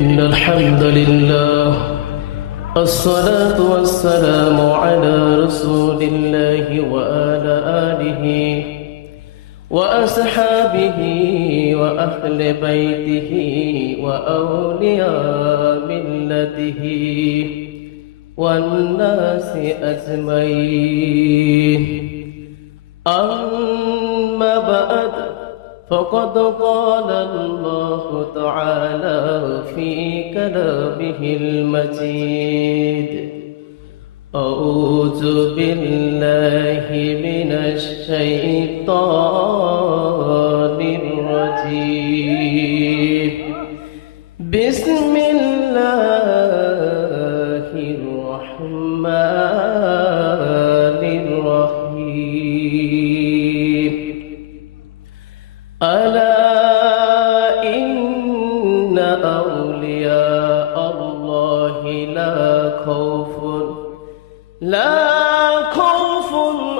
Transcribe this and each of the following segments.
إن الحمد لله الصلاة والسلام على رسول الله وعلى آله وأصحابه وأهل بيته وأولياء ملته والناس أجمعين أما بعد فقد قال الله تعالى في كلامه المجيد أعوذ بالله من الشيطان الرجيم بسم الله الرحمن الرحيم ألا إن أولياء الله لا خوف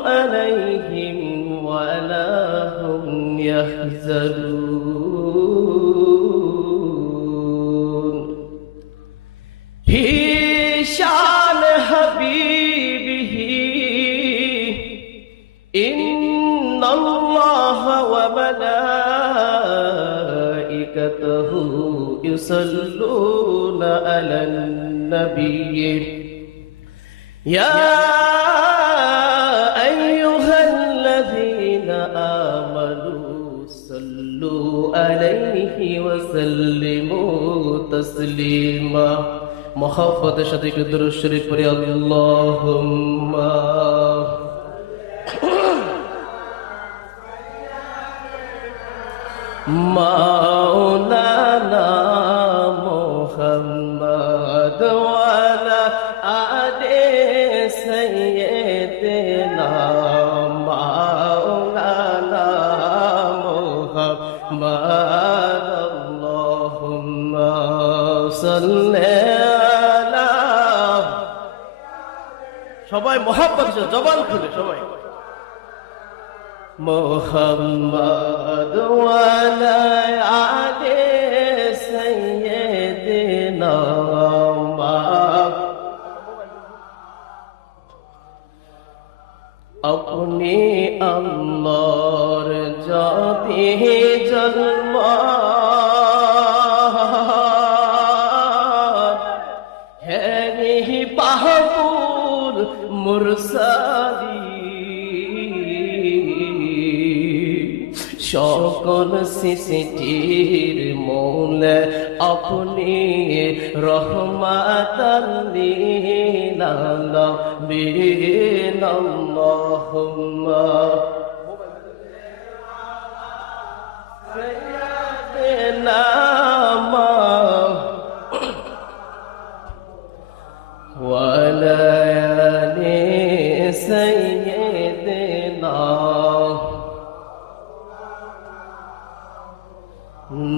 عليهم ولا هم يحزنون في شان حبيبه إن الله وملائكته يصلون على النبي يا أيها الذين آمنوا صلوا عليه وسلموا تسليما محافظة شديد الدروس الشريف اللهم مولانا محمد وعلى آل سيدنا مولانا محمد اللهم صل على সবাই মোহাম্মদ জবান খুলে সবাই محمد وعلى آل سيدنا अपनी अल्लाहर जाती जलवा है ही बहादुर मुरसाली সকল সৃষ্টির মূল আপনি রহমাতাল লিল আলামিন আল্লাহুম্মা সাইয়্যিদিনা ওয়া আলা আলি সাইয়্যিদিনা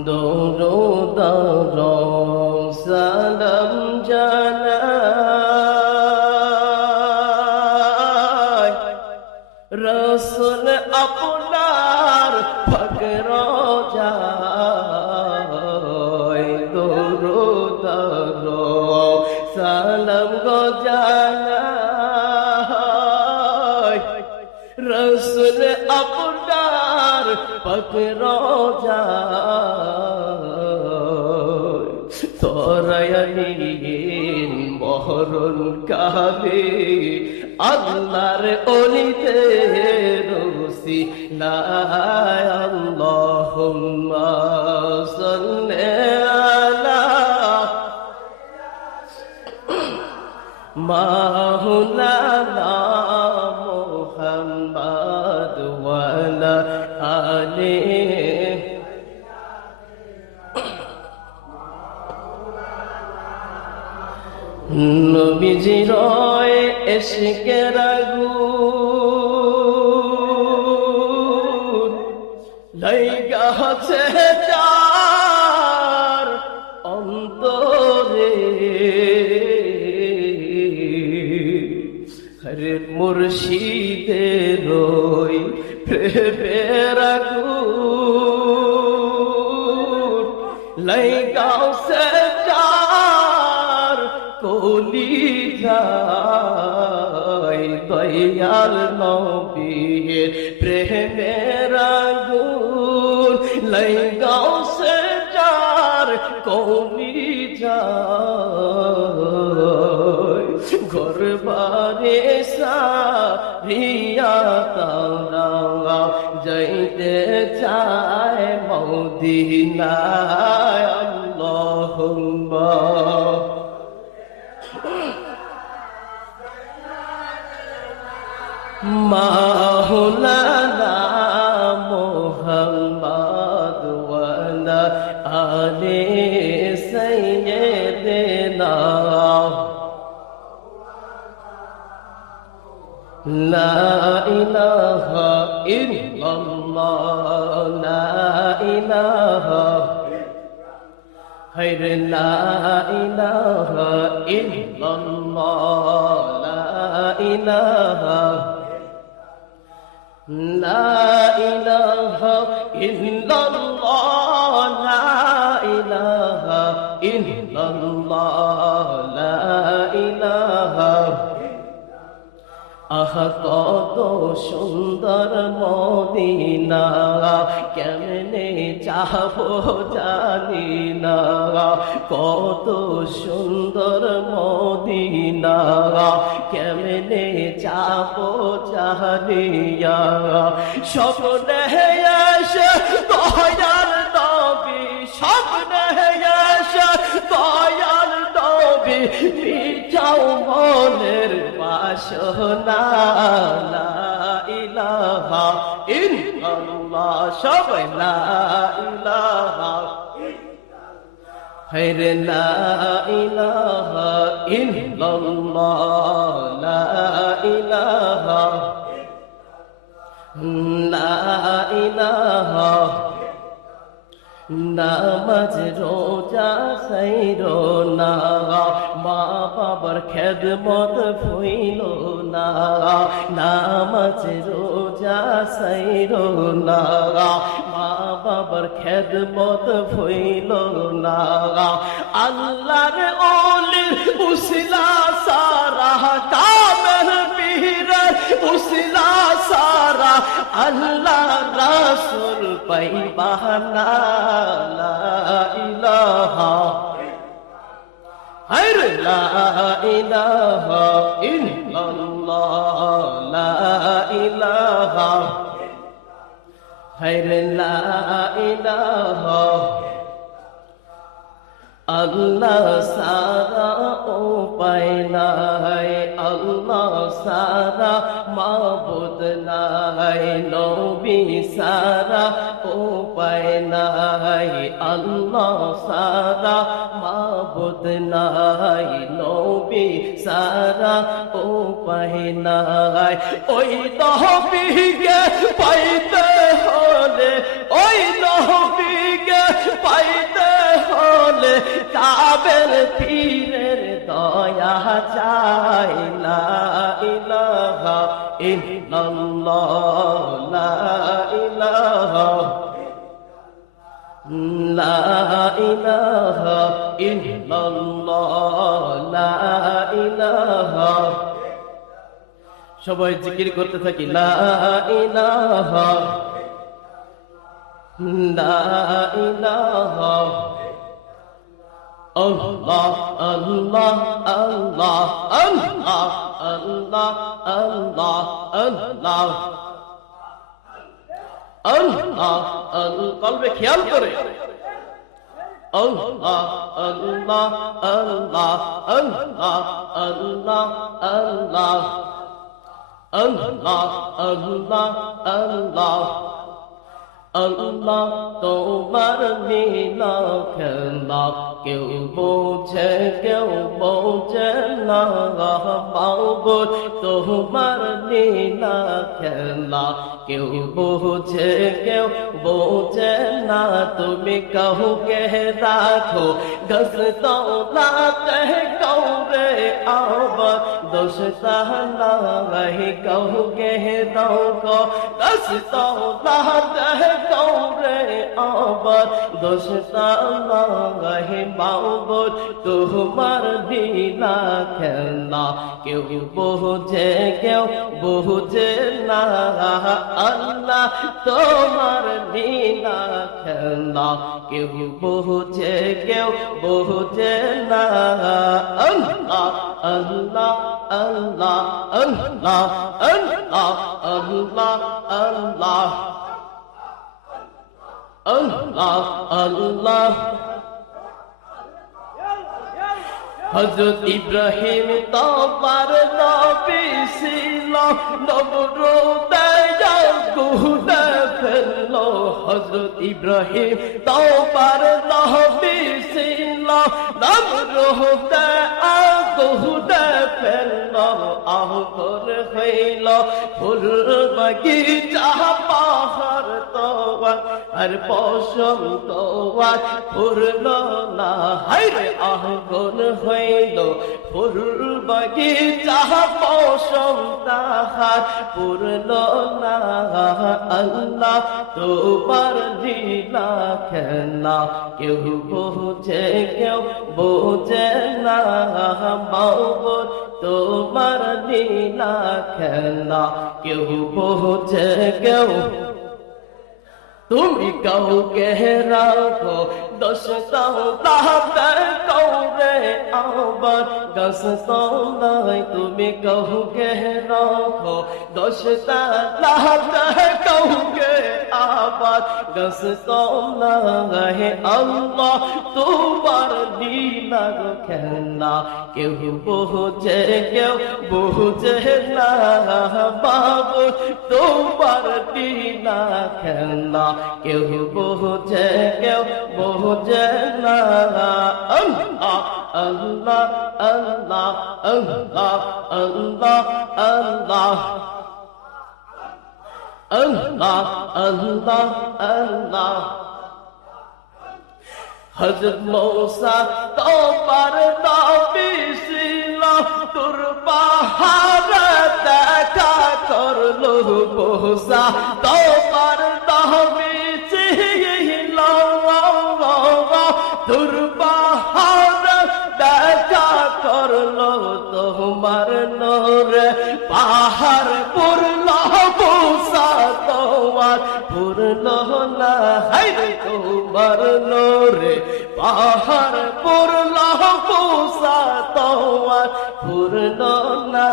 দরুদ সালাম জানাই রাসূল আপনার ফকর যায় দরুদ সালাম জানাই রাসূল আপনার ফকর তোরায়ালীন মহরণ কাবে আল্লাহর অলিদের রসিলা আল্লাহুম্মা সাল্লি আলা মাওলানা মুহাম্মদ ওয়া আলা আলিহি নবীজির ইশকের আগুন লাইগা আছে তার অন্তরে হরে মুর্শিদের প্রেমের আগুন লাইগা আছে কলিজায় দয়াল নবীর প্রেমের আগুন লাগাও সে যার কলিজায় ঘরবারে সারিয়া তারা যাইতে চায় মদিনায় আল্লাহুম্মা মাওলানা মুহাম্মদ ওয়া আলা আলি সাইয়্যিদিনা লা ইলাহা ইল্লাল্লাহ লা ইলাহা হায়রে লা ইলাহা ইল্লাল্লাহ লা ইলাহা লা ইলাহা ইল্লাল্লাহ লা ইলাহা ইল্লাল্লাহ লা ইলাহা আহা কত সুন্দর মদিনা কেমনে যাবো জানি না কত সুন্দর মদিনা কেমনে যাবো জানি না স্বপ্নে এসে দয়াল নবী স্বপ্নে এসে দয়াল নবী মিটাও মনের বাসনা লা ইলাহা ইল্লাল্লাহ সবাই লা ইলাহা হায়রে লা ইলাহা ইল্লাল্লাহ লা ইলাহা লা ইলাহা নামাজ রোজা সাইরো না মা বাবার খেদমত ভইল না নামাজ রোজা সাইরো না মা বাবার খেদমত ভইল না আল্লাহর ওলি উসিলা সারা কামের পীরের উসিলা সারা আল্লাহ রাসূল পাইবা না লা ইলাহা হায়রে লা ইলাহা ইল্লাল্লাহ লা ইলাহা হায়রে লা ইলাহা আল্লাহ সারা উপায় নাই আল্লাহ সারা মাবুদ নাই নবী সারা উপায় নাই আল্লাহ সারা মাবুদ নাই নবী সারা উপায় নাই ওই নবীকে পাইতে হলে ওই নবীকে পাইতে হলে কাবের পীরের দয়া চাই লা ইলাহা ইল্লাল্লাহ লা ইলাহা লা ইলাহা ইল্লাল্লাহ লা ইলাহা সবাই জিকির করতে থাকি লা ইলাহা লা ইলাহা আল্লাহ আল্লাহ আল্লাহ আল্লাহ আল্লাহ আল্লাহ আল্লাহ আল্লাহ কলবে খেয়াল করে আল্লাহ আল্লাহ আল্লাহ আল্লাহ আল্লাহ আল্লাহ আল্লাহ আল্লাহ আল্লাহ আল্লাহ তোমার লীলা খেলা কেউ বোঝে কেউ বোঝে না মাবুদ তোমার লীলা খেলা কেউ বোঝে কেউ বোঝে না তুমি কাউকে রাখো গসতৌলাতে কৌরে আবার দোষ তাহলা কাউকে দাও গসতৌলাতে করে আবার দোষটা লাগাহে মাওবুদ তোমার লীলা খেলা কেউ বোঝে কেউ বোঝে না আল্লাহ তোমার লীলা খেলা কেউ বোঝে কেউ বোঝে না আল্লাহ আল্লাহ আল্লাহ আল্লাহ আল্লাহ আল্লাহ আল্লাহ আল্লাহ আল্লাহ হযরত ইব্রাহিম তোমার নবী ছিল নমরুদে গুনাহ ফেললো হযরত ইব্রাহিম তোমার নবী ছিল নমরুদে গুনাহ ফেললো আগুন হইল ফুল বাগিচা পাহাড় তোমার আর পশম তোমার ফুরল না হায়রে আগুন হইল ফুল বাগিচা পশম তাহার ফুরল না আল্লাহ তোমার লীলা খেলা কেউ বোঝে কেউ বোঝে না মাওবুদ তোমার লীলা খেলা কেউ বোঝে কেউ তুমি কাউকে রাখো দোষটা লাভে কৌরে আবার দোষটা নাই তুমি কাউকে রাখো দোষটা লাভে কৌকে আবার দোষটা নাই আল্লাহ তোমার লীলা খেলা কেউ বোঝে কেউ বোঝে না বাবু তোমার লীলা খেলা কেউ বোঝে কেউ বোঝে না আল্লাহ আল্লাহ আল্লাহ আল্লাহ আল্লাহ আল্লাহ আল্লাহ আল্লাহ আল্লাহ হযরত মূসা তোমার নবী ছিল তোর পাহাড়ে দেখা করলো মূসা তোমার নবী ছিল তোর পাহাড়ে দেখা করলো তোমার নূরে পাহাড় পুরল মূসা তোমার পুরল না হায়রে তোমার নূরে পাহাড় পুরল মূসা তোমার পুরল না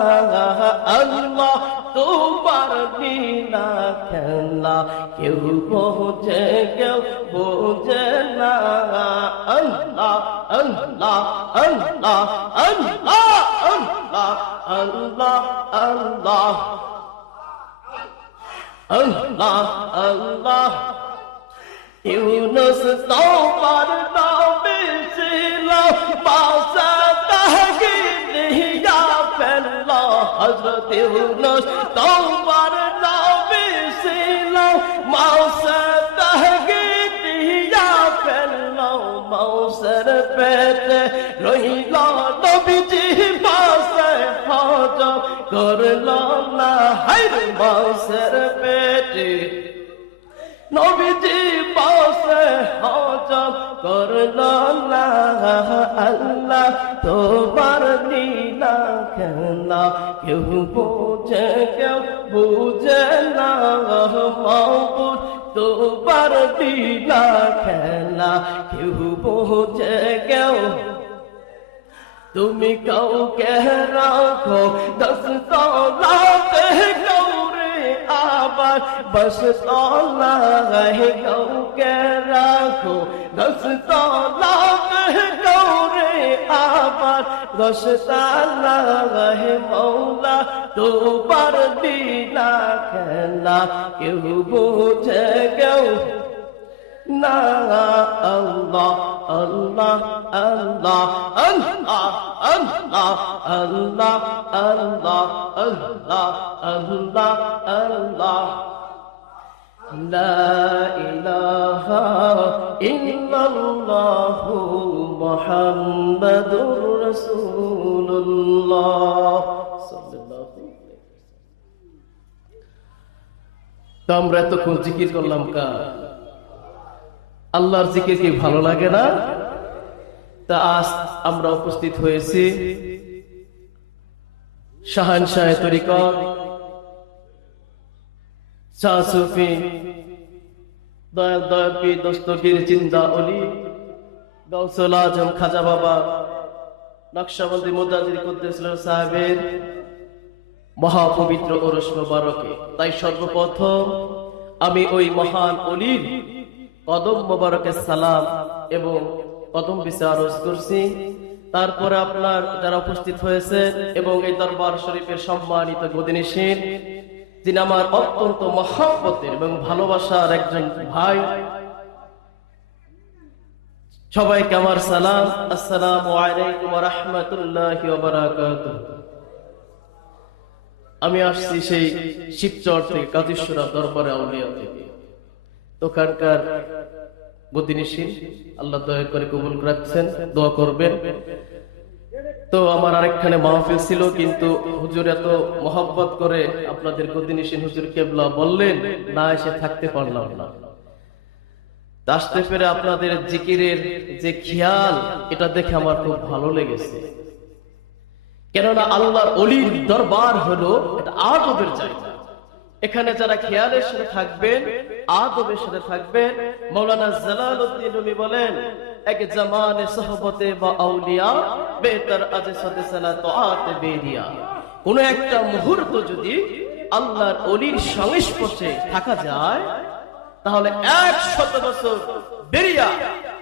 আল্লাহ তোমার লীলা খেলা কেউ বোঝে কেউ বোঝে না আল্লাহ আল্লাহ আল্লাহ আল্লাহ আল্লাহ আল্লাহ আল্লাহ আল্লাহ আল্লাহ ইউনুস তোমার নবী ছিল মাসা তাহকে নিয়া ফেললো হযরত ইউনুস তোমার নবী ছিল মাসা তাহকে নিয়া ফেললো মাউসের পেটে রইল নবীজি মাসে হজম করলো না হায়রে মাউসের পেটে নবীজি পাশে হজম করলো না আল্লাহ তোমার লীলা খেলা কেউ বোঝে কেউ বুঝে না মাওবুদ তোমার লীলা খেলা কেউ বোঝে কেউ তুমি কাউকে রাখো দশ তলাতে গৌরে আবার বস তলায় কাউকে রাখো দশ তলাতে গৌরে আবার দশ তলায় মৌলা তোমার লীলা খেলা কেউ বোঝে কেউ না আল্লাহ আল্লাহ আল্লাহ আল্লাহ আল্লাহ আল্লাহ আল্লাহ আল্লাহ আল্লাহ আল্লাহ লা ইলাহা ইল্লাল্লাহু মুহাম্মাদুর রাসূলুল্লাহ সাল্লাল্লাহু আলাইহি ওয়াসাল্লাম। তো আমরা এতক্ষণ জিকির করলাম কার? আল্লাহর জিকির কি ভালো লাগে না? তা আজ আমরা উপস্থিত হয়েছি শাহানশাহ তরিকত শাহ সুফি দয়াল দয়াপীর দস্তগীর জিন্দা অলি গাউসুল আজম খাজা বাবা নকশবন্দি মুজাদ্দিদ কুদ্দুসুল সাহেবের মহাপবিত্র ওরস মোবারকে। তাই সর্বপ্রথম আমি ওই মহান অলির কদম মোবারকের সালাম এবং কদম বিছে আরজ করছি। তারপরে আপনার যারা উপস্থিত হয়েছে এবং এই দরবার শরীফের সম্মানিত গদিনীশীল, যিনি আমার অত্যন্ত মহব্বতের এবং ভালোবাসার একজন ভাই, সবাইকে আমার সালাম, আসসালামু আলাইকুম ওয়া রাহমাতুল্লাহি ওয়া বারাকাতুহু। আমি আসছি সেই শিবচর থেকে, কাজীশ্বরা দরবারে আউলিয়া থেকে। ওখানকার গদিনীশীল, আল্লাহ দয়া করে কবুল রাখছেন, দোয়া করবেন। তো আমার আরেকখানে মাহফিল ছিল, কিন্তু হুজুর এত মহব্বত করে আপনাদের গদিনীশীল হুজুর কেবলা বললেন না, এসে থাকতে পারলাম না। আসতে পেরে আপনাদের জিকিরের যে খেয়াল, এটা দেখে আমার খুব ভালো লেগেছে। কেননা আল্লাহর অলির দরবার হলো এটা আদবের জায়গা। এখানে যারা খেয়ালের সাথে থাকবেন, আদবের সাথে থাকবেন, মাওলানা জালালউদ্দিন রুমি বলেন, এক জামানে সোহবতে বা আউলিয়া বেহতর আজে সাথে সালা তাআত বেরিয়া। কোন একটা মুহূর্ত যদি আল্লাহর অলির সংস্পর্শে থাকা যায়, তাহলে 100 বছর বেরিয়া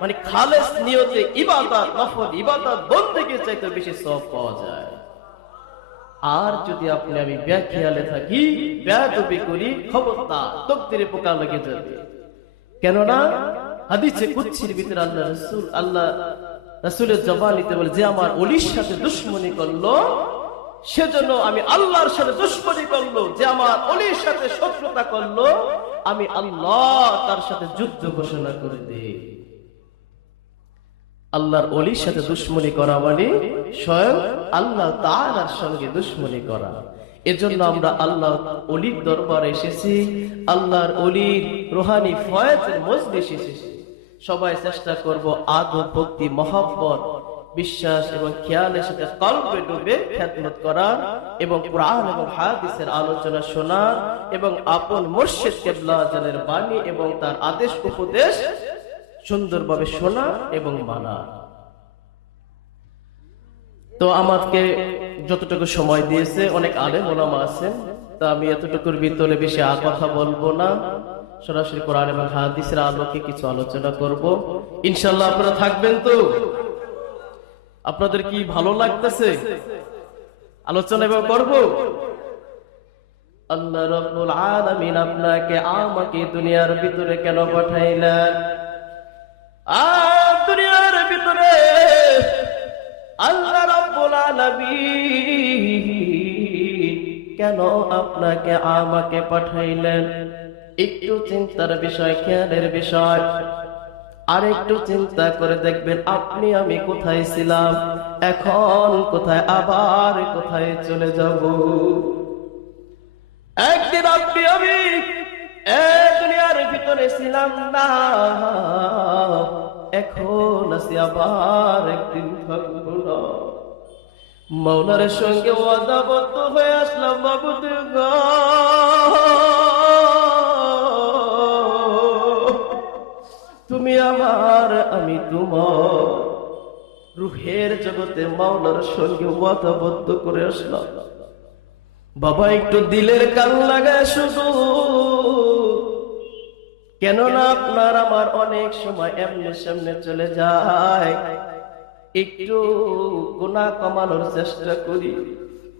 মানে খালেস নিয়তে ইবাদত, নফল ইবাদত, বন্দেগীর চাইতে বেশি সওয়াব পাওয়া যায়। আর যদি আপনি আমি বেখেয়ালে থাকি, বেয়াদবি করি, খবরদার তকদিরে পোকা লেগে যাবে। কেননা হাদিসে কুদসির ভিতরে আল্লাহ রাসূলের জবানিতে বলে, যে আমার ওলির সাথে দুশমনি করলো সেজন্য আমি আল্লাহর সাথে দুশমনি করলো, যে আমার ওলির সাথে শত্রুতা করলো আমি আল্লাহ তার সাথে যুদ্ধ ঘোষণা করে দেই। আল্লাহর ওলির সাথে দুশমনি করা মানে স্বয়ং আল্লাহ তাআলার সঙ্গে দুশমনি করা। এজন্য আমরা আল্লাহ ওলির দরবারে এসেছি, আল্লাহর ওলির রুহানি ফয়েজের মজলিসে এসেছি। সবাই চেষ্টা করব আদব, ভক্তি, মহব্বত, বিশ্বাস এবং খেয়ালের সাথে কলবে ডুবে খেদমত করা এবং কোরআন এবং হাদিসের আলোচনা শোনা এবং আপন মুর্শিদ কিবলা জানের বাণী এবং তার আদেশ উপদেশ সুন্দরভাবে শোনা এবং মানা। তো আমাকে যতটুকু সময় দিয়েছে, অনেক আলেম ওলামা আছেন, তো আমি এতটুকুর ভিতরে বেশি কথা বলবো না, সরাসরি কোরআন এবং হাদিসের আলোকে কিছু আলোচনা করব। ইনশাআল্লাহ আপনারা থাকবেন তো? আপনাদের কি ভালো লাগতেছে আলোচনা এবং করব? আল্লাহ রাব্বুল আলামিন আপনাকে আমাকে দুনিয়ার ভিতরে কেন পাঠাইলেন? দুনিয়ার ভিতরে আল্লাহ রাব্বুল আলামিন কেন আপনাকে আমাকে পাঠাইলেন? একটু চিন্তার বিষয়, খেয়ালের বিষয়। আর একটু চিন্তা করে দেখবেন আপনি আমি কোথায় ছিলাম, এখন কোথায়, আবার কোথায় চলে যাব। একদিন আপনি আমি দুনিয়ার ভিতরে ছিলাম না, এখন আছি, আবার একদিন থাকবো না। মাওলার সঙ্গে ওয়াদাবদ্ধ হয়ে আসলাম, বাবু তুমি আমার, আমি তোমার। রূহের জগতে মাওলার সঙ্গে ওয়াদাবদ্ধ করে আসলাম। বাবা একটু দিলের কান লাগায় শুধু, কেননা আপনার আমার অনেক সময় এমনি সামনে চলে যায়। একটু গুনাহ কমানোর চেষ্টা করি,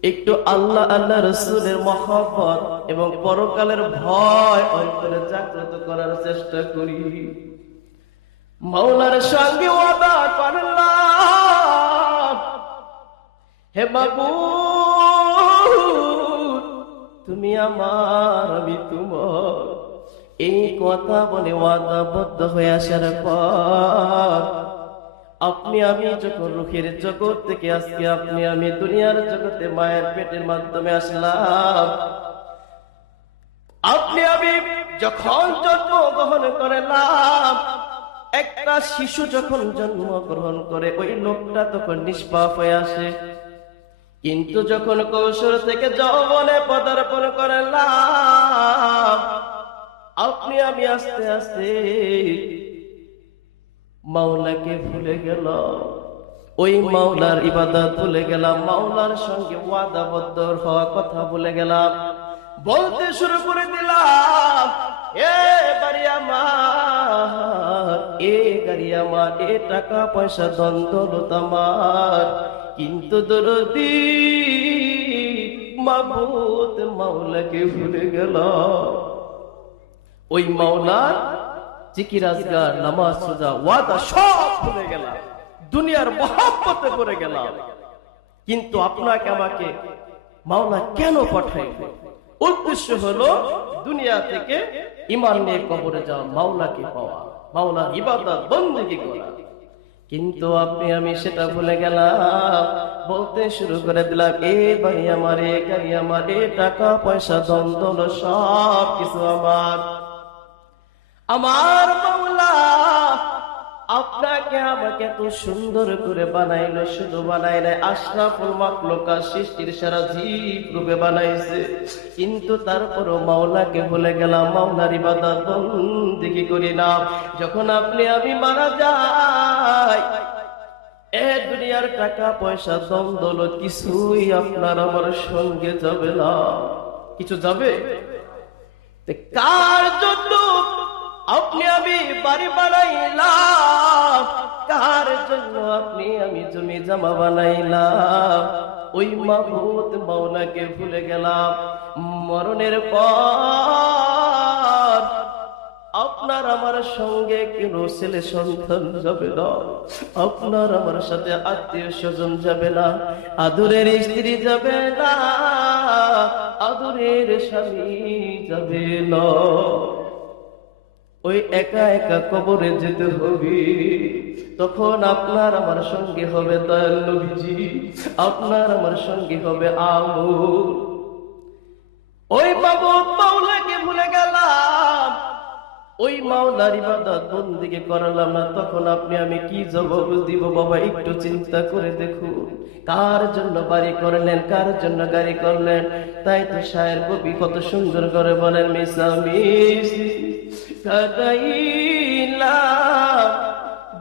একটু আল্লাহ আল্লাহ রাসূলের মহব্বত এবং পরকালের ভয় অন্তরে জাগ্রত করার চেষ্টা করি। মাওলার সঙ্গে ওয়াদা করলাম, হে মাবুদ তুমি আমার, আমি তোমার। এই কথা বলে ওয়াদাবদ্ধ হয়ে আসার পর আপনি আমি যখন রূহের জগৎ থেকে আজকে আপনি আমি দুনিয়ার জগতে মায়ের পেটের মাধ্যমে আসলাম, আপনি আমি যখন জন্ম গ্রহণ করলাম একটা শিশু যখন জন্মগ্রহণ করে ওই লোকটা তখন নিষ্পাপ হয়ে আসে, কিন্তু যখন কৈশোর থেকে যৌবনে পদার্পণ করে লাভ, আপনি আমি আস্তে আস্তে মাওলাকে ভুলে গেল, ওই মাওলার ইবাদত ভুলে গেলাম, মাওলার সঙ্গে ওয়াদাবদ্ধ হওয়া কথা ভুলে গেলাম, বলতে শুরু করে দিলাম এ বাড়ি আমার, এ গাড়ি আমার, এ টাকা পয়সা ধন দৌলত আমার, কিন্তু দরদি মাবুদ মাওলাকে ভুলে গেল। ওই মাওলার জিকির আজগার নামাজ রোজা ওয়াদা সব ভুলে গেলাম, দুনিয়ার মহব্বতে পড়ে গেলাম। কিন্তু আপনাকে আমাকে মাওলা কেন পাঠাইল? উদ্দেশ্য হলো দুনিয়া থেকে ঈমান নিয়ে কবরে যাওয়া, মাওলাকে পাওয়া, মাওলার ইবাদত বন্দেগী করা। কিন্তু আপনি আমি সেটা ভুলে গেলাম, বলতে শুরু করে দিলাম এ বাড়ি আমার, এ গাড়ি আমার, এ টাকা পয়সা ধন দৌলত সব কিছু আমার। আমার মাওলা আপনাকে আমাকে এত সুন্দর করে বানাইলো, শুধু বানাই নাই, আশরাফুল মাখলুকাত সৃষ্টির সেরা জীব রূপে বানাইছে, কিন্তু তারপরও মাওলাকে ভুলে গেলাম, মাওলার ইবাদত বন্দেগী করি না। যখন আপনি আমি মারা যাই, এ দুনিয়ার টাকা পয়সা ধন দৌলত কিছুই আপনার আমার সঙ্গে যাবে না। কিছু যাবে? কার জন্য আপনি আমি বাড়ি বানাইলাম, কার জন্য আপনি আমি জমি জমা বানাইলাম? ওই মাবুদ মাওলাকে ভুলে গেলাম। মরণের পর আপনার আমার সঙ্গে কেন ছেলে সন্তান যাবে না, আপনার আমার সাথে আত্মীয় স্বজন যাবে না, আদরের স্ত্রী যাবে না, আদরের স্বামী যাবে না। ওই একা একা কবরে যেতে হবে। তখন আপনার আমার সঙ্গে হবে দয়াল নবীজি, আপনার আমার সঙ্গে হবে আমল। ওই মাবুদ মাওলাকে ভুলে গেলাম, ওই মাওলার ইবাদত বন্দেগী করলাম না, তখন আপনি আমি কি জবাব দিব? বাবা একটু চিন্তা করে দেখুন, কার জন্য বাড়ি করলেন, কার জন্য গাড়ি করলেন? তাই তো শায়ের কবি কত সুন্দর করে বলেন, মিশামিশি কাটাইলাম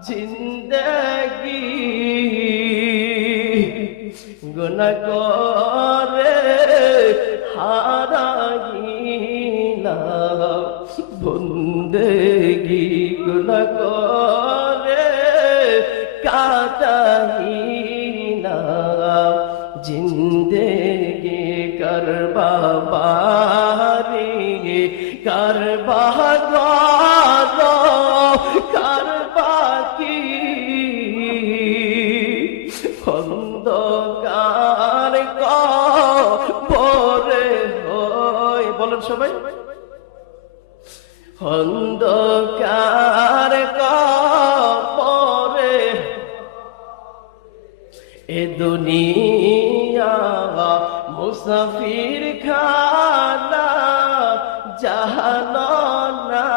জিন্দেগি, গুনাহ করে হারাইলাম বন্দেগি, গুনাহ করে কাটাইলাম জিন্দেগি। করবা বারি করবা করবা কি অন্ধকার কবরে হয়, বলেন সবাই, অন্ধকার কবরে এ দুনিয়া মুসাফির খানা জাহানো না।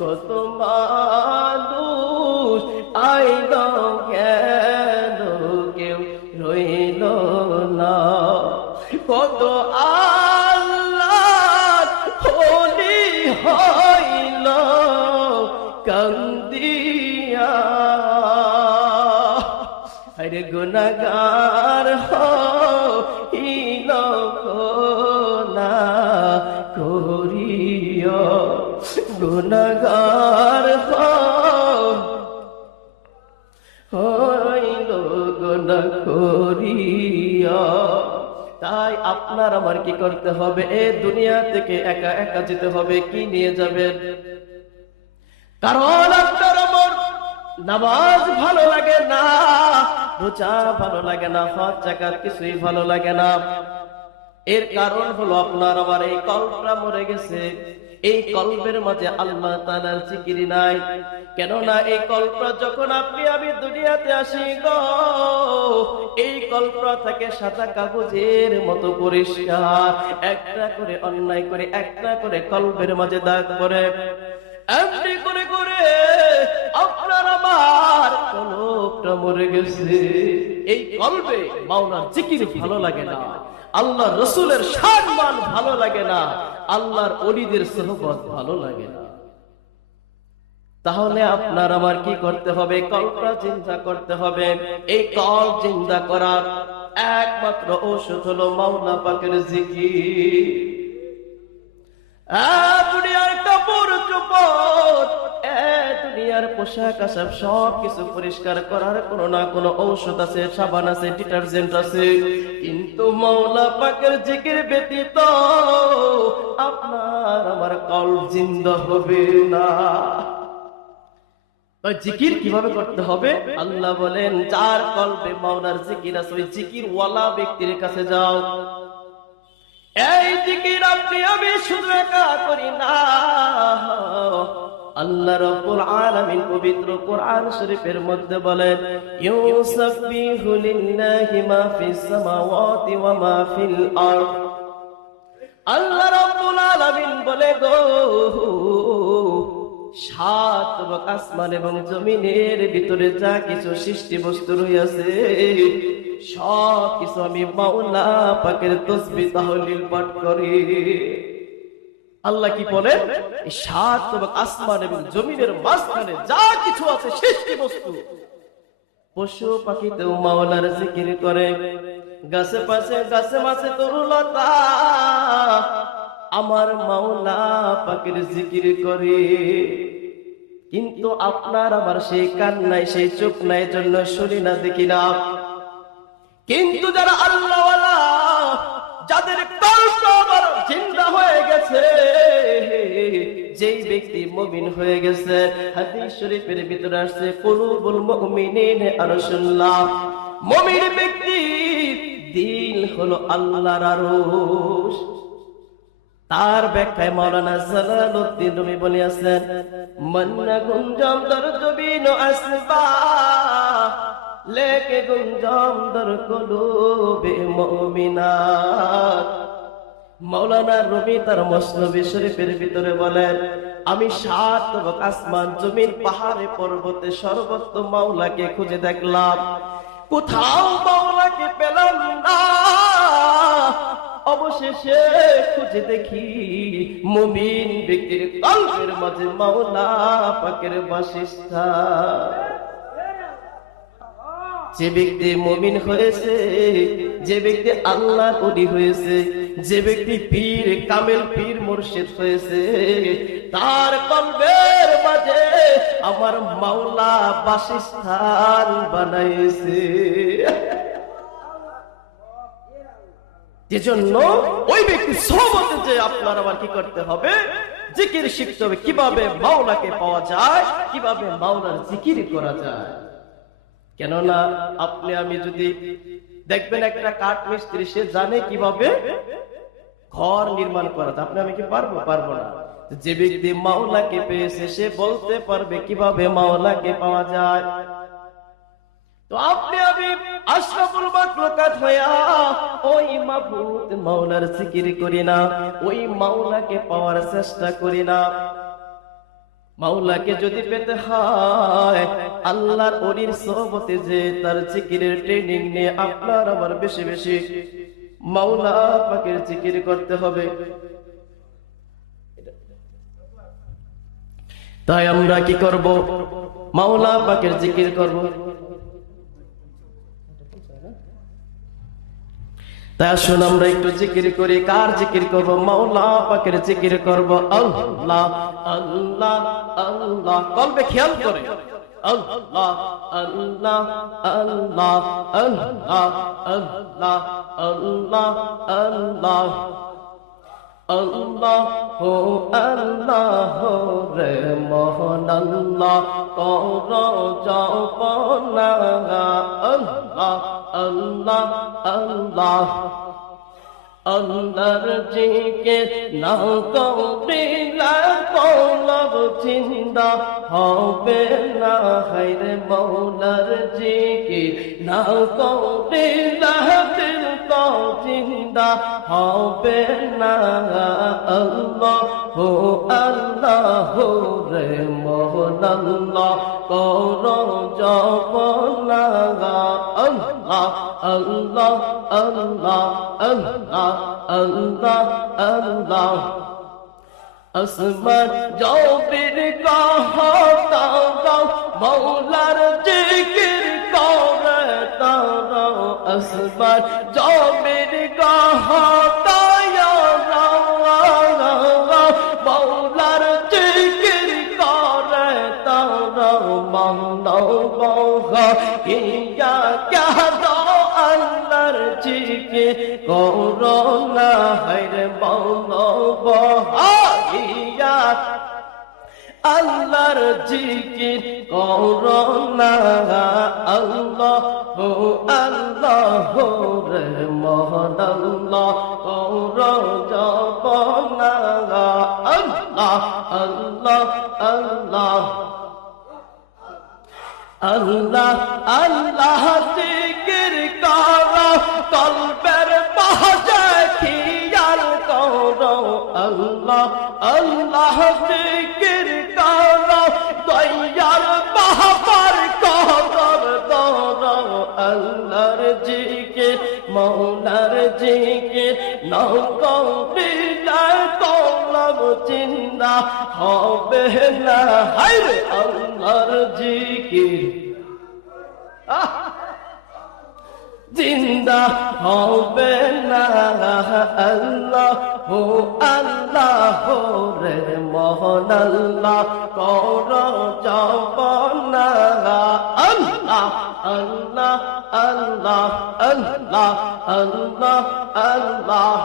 কত মানুষ আইল গেল, কেউ রইল না, কত আল্লাহ হোলি হইল কান্দিয়া। আরে গুনাহগার হইল না করিয়া, গুনাহগার হইল গুনাহ করিয়া। তাই আপনার আমার কি করতে হবে? এ দুনিয়া থেকে একা একা যেতে হবে। কি নিয়ে যাবেন? কারণ আপনার আমার নামাজ ভালো লাগে না, রোজা ভালো লাগে না, হজ যাকাত কিছুই ভালো লাগে না। এর কারণ হলো আপনার আমার এই কলবটা মরে গেছে, এই কলবের মাঝে আল্লাহ তাআলার জিকির নাই। কেননা এই কলবটা যখন আপনি আমি দুনিয়াতে আসি গো, এই কলবটা থাকে সাদা কাগজের মতো পরিষ্কার। একটা করে অন্যায় করে, একটা করে কলবের মাঝে দাগ পড়ে, এমনি করে করে আপনার আমার কলবটা মরে গেছে। এই কলবে মাওলার জিকির ভালো লাগে না, আল্লাহ রসুলের সম্মান ভালো লাগে না, আল্লাহর ওলিদের সোহবত ভালো লাগে না। তাহলে আপনার আমার কি করতে হবে? কলটা চিন্তা করতে হবে। এই কল চিন্তা করার একমাত্র ঔষধ হলো মাওলা পাকের জিকির। দুনিয়ার কাপড় চোপড়, দুনিয়ার পোশাক আশাক সব কিছু পরিষ্কার করার কোন না কোন ঔষধ আছে, সাবান আছে, ডিটারজেন্ট আছে, কিন্তু মাওলা পাকের জিকির ব্যতীত আপনার আমার কল জিন্দা হবে না। জিকির কিভাবে করতে হবে? আল্লাহ বলেন, যার কলবে মাওলার জিকির আছে ওই জিকির ওয়ালা ব্যক্তির কাছে যাও। এই জিকির আপনি আমি শুধু একা করি না, আল্লাহ রাব্বুল আলামিন পবিত্র কোরআন শরীফের মধ্যে বলেন, ইউসাব্বিহু লিল্লাহি মা ফিস সামাওয়াতি ওয়া মা ফিল আরদ। আল্লাহ রাব্বুল আলামিন বলে গো, সাত আসমান এবং জমিনের ভিতরে যা কিছু সৃষ্টি বস্তু রয়েছে সব কিছু আমি মাওলা পাকের তাসবিহ তাহলিল পাঠ করি। আল্লাহ কি বলেন? এই সাত আসমান এবং জমিনের মাঝখানে যা কিছু আছে সৃষ্টি বস্তু, পশু পাখিতেও মাওলার জিকির করে, গাছে পাশে গাছে মাছে তরুলতা আমার মাওলা পাকের জিকির করে। কিন্তু আপনার আমার সেই কান নাই, সেই চোখ নাই, জন্য শুনি না, দেখি না। কিন্তু যারা আল্লাহওয়ালা, যাদের কলটা আবার জিন্দা হয়ে গেছে, যেই ব্যক্তি মুমিন হয়ে গেছে, হাদিস শরীফের ভিতরে আসছে, কুলুবুল মুমিনিনা আরশুল্লাহ। মুমিন ব্যক্তি দিল হলো আল্লাহর আরশ। তার ব্যাখ্যায় মাওলানা জালালউদ্দিন রুমি বলেছেন, মন্না গুঞ্জম দরজবিন আসবা লেকে গুঞ্জম দর কুলুবে মুমিনাত। মাওলানা রুমি তার মসনবী শরীফের ভিতরে বলেন, আমি সাত আসমান জমিন পাহাড়ে পর্বতে সর্বত্র মাওলাকে খুঁজে দেখলাম, কোথাও মাওলাকে পেলাম না। অবশেষে খুঁজে দেখি মুমিন ব্যক্তির কলবের মাঝে মাওলা পাকের বাসস্থান। যে ব্যক্তি মুমিন হয়েছে, যে ব্যক্তি আল্লাহর ওলি হয়েছে, যে ব্যক্তি পীর কামেল পীর মুর্শিদ হয়েছে, তার কলবের মাঝে আমার মাওলা বাসস্থান বানাইছে। যেজন্য ওই ব্যক্তি সোহবতে যে আপনার আবার কি করতে হবে? জিকির শিখতে হবে, কিভাবে মাওলাকে পাওয়া যায়, কিভাবে মাওলার জিকির করা যায়। কেননা আপনি আমি যদি দেখবেন একটা কাঠ মিস্ত্রি, সে জানে কিভাবে ঘর নির্মাণ করা যায়, আপনি আমি কি পারবো না। যে ব্যক্তি মাওলাকে পেয়েছে সে বলতে পারবে কিভাবে মাওলাকে পাওয়া যায়। তো আপনি আমি আশরাফুল মাখলুকাত হইয়া ওই মাবুদ মাওলার জিকির করি না, ওই মাওলাকে পাওয়ার চেষ্টা করি না। মাওলাকে যদি পেতে হয়, আল্লাহর ওলির সোহবতে যে তার জিকিরের ট্রেনিং নিয়ে আপনার আমার বেশি বেশি মাওলা পাকের জিকির করতে হবে। তাই আমরা কি করব? মাওলা পাকের জিকির করব। তাই আসুন আমরা একটু জিকির করি। কার জিকির করব? মাওলা পাকের জিকির করব। আল্লাহ আল্লাহ আল্লাহ, কলবে খেয়াল করে আল্লাহ আল্লাহ আল্লাহ আল্লাহ আল্লাহ আল্লাহ আল্লাহ আল্লাহ হো আল্লাহ রে মোহন আল্লাহ কর জপনা আল্লাহ আল্লাহ আল্লাহ আল্লাহর জিকির না করিলে কলব জিন্দা হবে না, হায়রে মওলার জিকির না করিলে দিল তো জিন্দা হবে না। আল্লাহু আল্লাহু রে মওলানা করো জপনা, আল্লাহ আল্লাহ আল্লাহ আল্লাহ আল্লাহ আল্লাহ। আসমান জবির গাহতা মওলার জিকির করে তারা, আসমান জবির গাহতা মওলার জিকির করে তারা, মানব ইয়া কাদো আল্লাহর জিকির করো না, হায়রে মানব ইয়া আল্লাহর জিকির করো না। আল্লাহু আল্লাহু রে মহান আল্লাহ করো জপনা, আল্লাহ আল্লাহ আল্লাহ আল্লাহ আল্লাহ জিকির করো, কলবের পাহাড়ে খিয়াল করো, আল্লাহ আল্লাহ জিকির করো, দয়ার পাহাড় কদর করো, আল্লাহর জিকির মওলার জিকির নাও করিলে কলব জিন্দা হবে না, হায়রে আল্লাহর জিকির জিন্দা হবে না। আল্লাহু আল্লাহু রে মহান আল্লাহ করো জপনা, আল্লাহ আল্লাহ আল্লাহ আল্লাহ আল্লাহ আল্লাহ।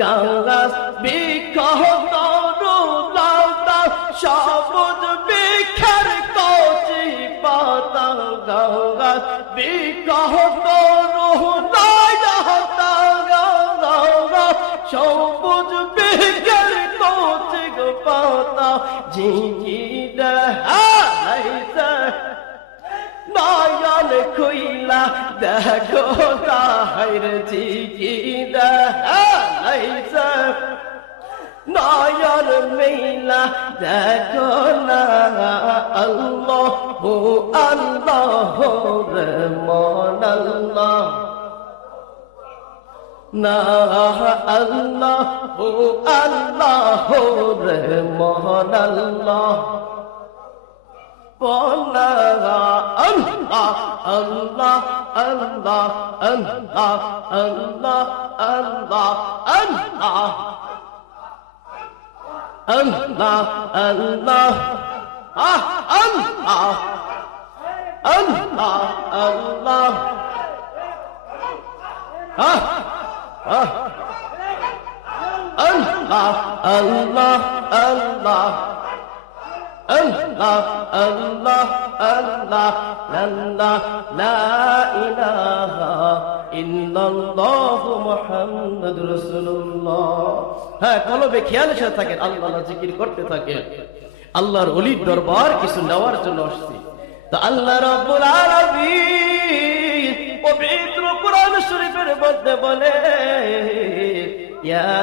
গাঙ্গাস বিকহ তরু লতা সবুজ বিখার কচি পাতা, গাঙ্গাস বিকহ তরু লতা সবুজ বিখার কচি পাতা, ঝিঝির হাইছে নয়ন খুইলা দেখো হায়রে জিকির হাইছে, নয়ন মেলা দেখো না, আল্লাহু আল্লাহু রে মওলান আল্লাহ না, আল্লাহু আল্লাহু রে মওলান আল্লাহ বলা, আল্লাহ আল্লাহ আল্লাহ আল্লাহ আল্লাহ আল্লাহ আল্লাহ আল্লাহ আল্লাহ আল্লাহ আল্লাহ আল্লাহ আল্লাহ আল্লাহ আল্লাহ আল্লাহ আল্লাহ আল্লাহ আল্লাহ লা ইলাহা ইল্লাল্লাহ মুহাম্মাদুর রাসূলুল্লাহ। হ্যাঁ, কলবে খেয়ালের সাথে থাকেন, আল্লাহ জিকির করতে থাকেন। আল্লাহর ওলির দরবার কিছু নেওয়ার জন্য আসছে। তো আল্লাহ রাব্বুল আলামিন পবিত্র কোরআন শরীফের মধ্যে বলে, ইয়া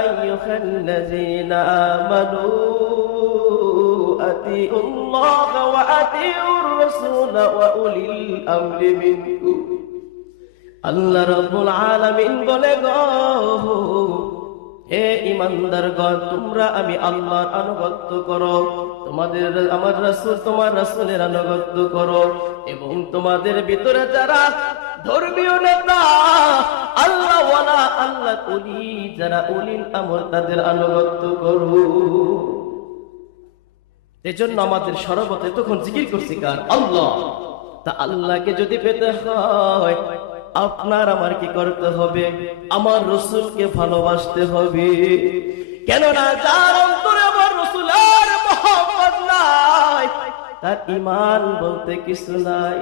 আইয়ুহাল্লাযীনা আমানু আতিউল্লাহ ওয়া আতিউর রাসূল ওয়া উলিল আমরি মিনকুম। আল্লাহ রাব্বুল আলামিন বলে গো, হে ঈমানদারগণ, তোমরা আমি আল্লাহর আনুগত্য করো, তোমাদের আমার রাসূল তোমার রাসূলের আনুগত্য করো, এবং তোমাদের ভিতরে যারা ধর্মীয় নেতা আল্লাহ ওয়ালা আল্লাহ ওলি যারা উলিল আমর তাদের আনুগত্য করো। এজন্য আমাদের সর্বতে তখন জিকির করছি কার? আল্লাহ। তা আল্লাহকে যদি পেতে হয় আপনার আমার কি করতে হবে? আমার রাসূলকে ভালোবাসতে হবে। কেননা যার অন্তরে আমার রাসূলের মহব্বত নাই তার ঈমান বলতে কিছু নাই।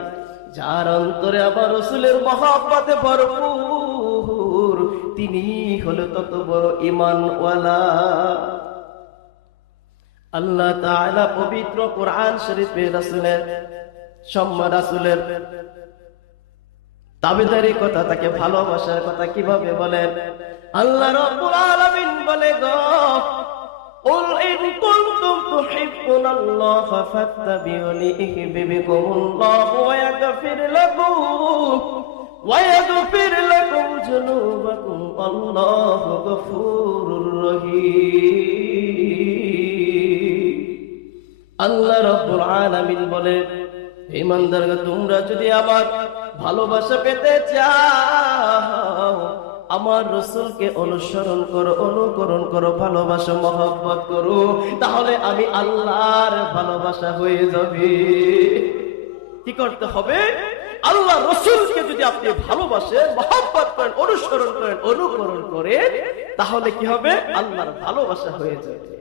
যার অন্তরে আমার রাসূলের মহব্বতে ভরপুর, তিনি হলো তত বড় ঈমানওয়ালা। আল্লাহ তাআলা পবিত্র কোরআন শরীফে রাসূলের সম্মান, রাসূলের তাবেদারি কথা, তাকে ভালোবাসার কথা কিভাবে বলেন? আল্লাহ রাব্বুল আলামিন বলে গো, قل إن كنتم تحبون الله فاتبعوني يحببكم الله ويغفر لكم ذنوبكم والله غفور رحيم। আল্লাহ রাব্বুল আলামিন বলে, ঈমানদাররা, তোমরা যদি আমার ভালোবাসা পেতে চাও, আমার রাসূলকে অনুসরণ করো, অনুকরণ করো, ভালোবাসা, মহব্বত করো, তাহলে আমি আল্লাহর ভালোবাসা হয়ে যাবে। কি করতে হবে? আল্লাহ রাসূলকে যদি আপনি ভালোবাসেন, মহব্বত করেন, অনুসরণ করেন, অনুকরণ করেন, তাহলে কি হবে? আল্লাহর ভালোবাসা হয়ে যাবে।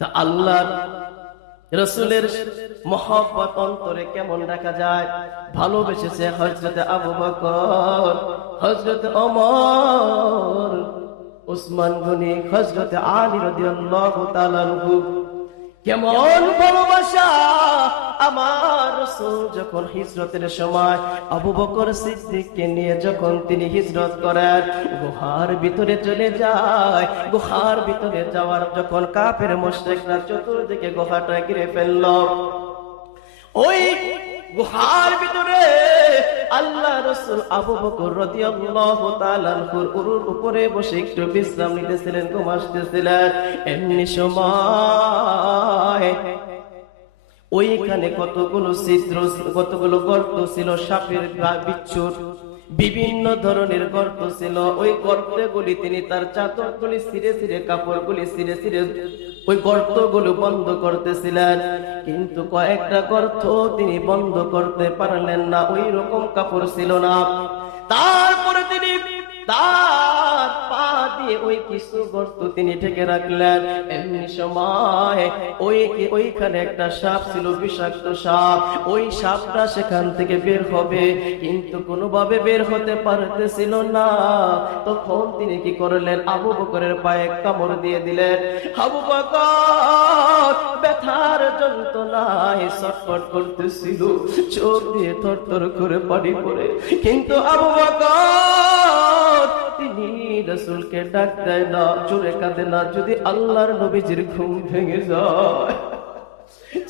তা আল্লাহর রাসূলের মহব্বত অন্তরে কেমন রাখা যায়? ভালোবেসেছে হযরত আবু বকর, হযরত ওমর, উসমান গনি, হযরত আলী রাদিয়াল্লাহু তাআলা আনহু। কেমন ভালোবাসা! আমার রাসূল যখন হিজরতের সময় আবু বকর সিদ্দিককে নিয়ে যখন তিনি হিজরত করেন, গুহার ভিতরে চলে যায়। গুহার ভিতরে যাওয়ার যখন কাফের মুশরিকরা চতুর্দিকে গুহাটা ঘিরে ফেলল, ওই গুহার ভিতরে আল্লাহ রাসূল আবু বকর রাদিয়াল্লাহু তাআলা আনহুর উরুর উপরে বসে একটু বিশ্রাম নিতেছিলেন, ঘুমাচ্ছিলেন। এমনি সময় ওইখানে কতগুলো ছিদ্র, কতগুলো গর্ত ছিল, সাপের বিচ্ছুর, বিভিন্ন ধরনের গর্ত ছিল। ওই গর্তগুলি তিনি তার চাদরগুলি ছিঁড়ে ছিঁড়ে, কাপড়গুলি ছিঁড়ে ছিঁড়ে ওই গর্তগুলো বন্ধ করতেছিলেন, কিন্তু কয়েকটা গর্ত তিনি বন্ধ করতে পারলেন না, ওই রকম কাপড় ছিল না। তারপরে তিনি তার পা দিয়ে ওই কিছু গর্ত তিনি ঢেকে রাখলেন। এমনি সময় ওইখানে একটা সাপ ছিল, বিষাক্ত সাপ। ওই সাপটা সেখান থেকে বের হবে, কিন্তু কোনোভাবে বের হতে পারতেছিল না। তখন তিনি কি করলেন? আবু বকরের পায়ে কামড় দিয়ে দিলেন। আবু বকর ব্যথার যন্ত্রণায় ছটফট করতেছিল, চোখ দিয়ে থরথর করে পানি পড়ে, কিন্তু আবু বকর তিনি রাসূলকে ডাক দেয় না, জোরে কাঁদে না, যদি আল্লাহর নবীজির ঘুম ভেঙে যায়।